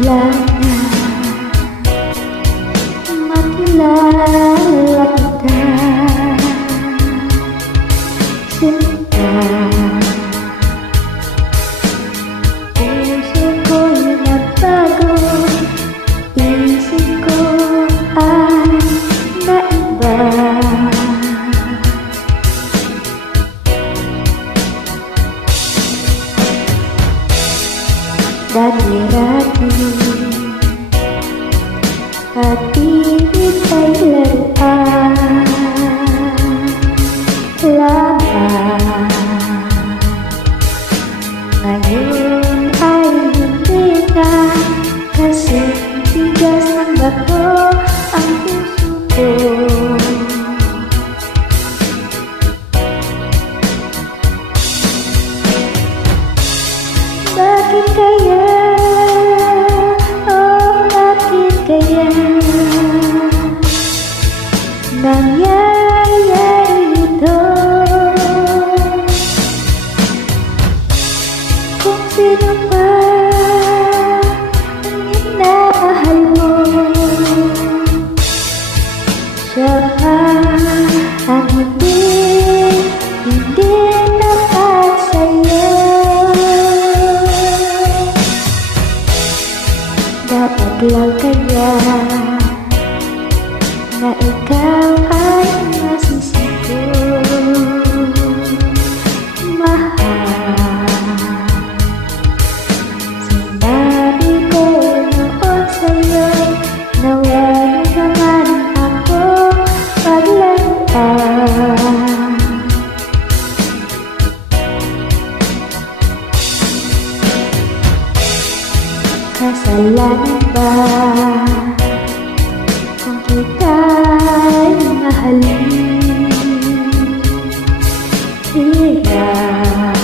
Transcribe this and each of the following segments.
Wala na, makilala kita, sinta. Puso ko'y nagbago, isip ko ay naiba. Dati-dati pag-ibig ay laruan lamang. Ngayon ay hindi na, kasi tigas ng bato ang puso ko. Bakit kaya? Oh, bakit kaya nangyayari ito? Kung sino pa ang minamahal mo, siya pa ang hindi dapat sa'yo. Dapat lang kaya na ikaw ay masisiko, mahal. Sinabi ko noon sa'yo na huwag naman ako paglaruan. Kasalanan ba kung kita'y mahalin? Hirap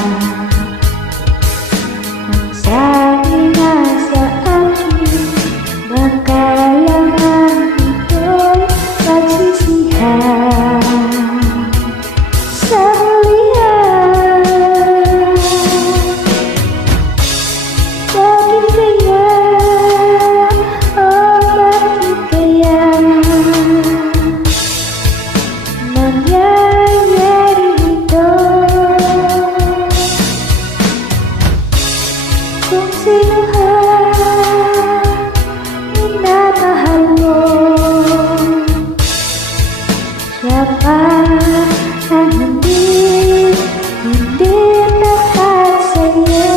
ang sabi na sa akin, baka laman ito'y pagsisihan sa hulihan. Bakit kaya? Oh, bakit kaya nangyayari ito? Kung sino ang minamahal mo, siya pa ang hindi dapat sa'yo.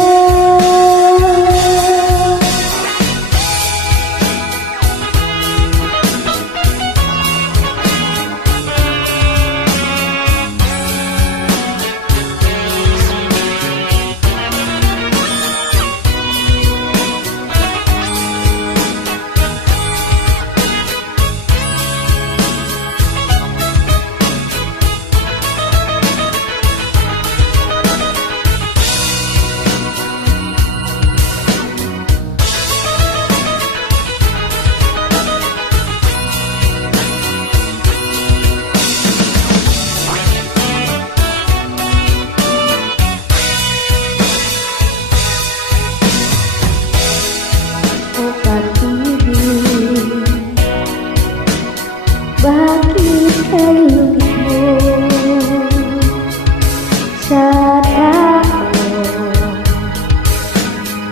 Bakit ay lumit mo sa tao?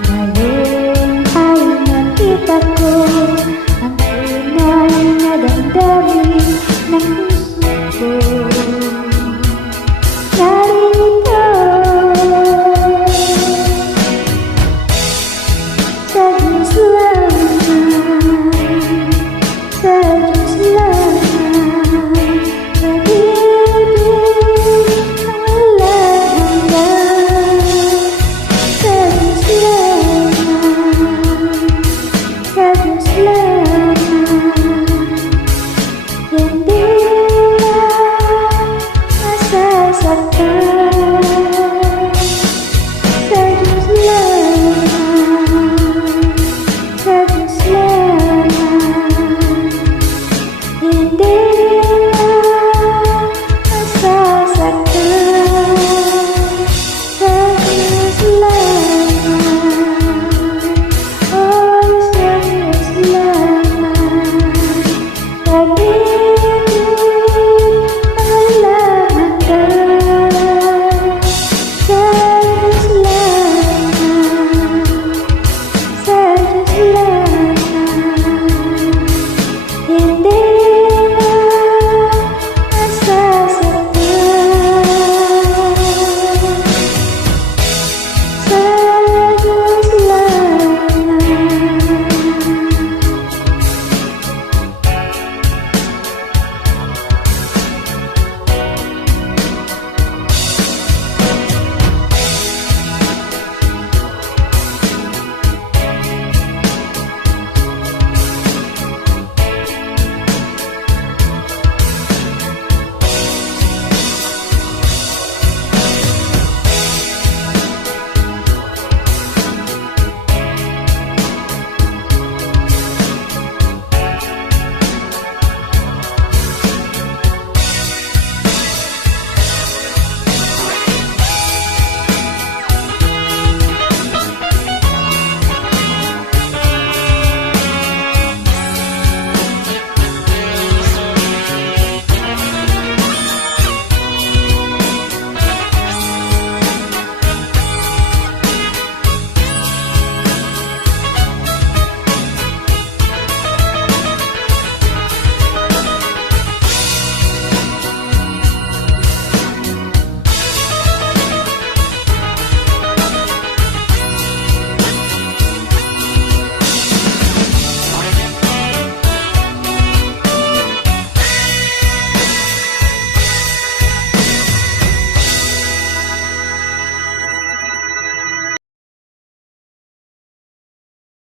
Ngayon ay nakita ko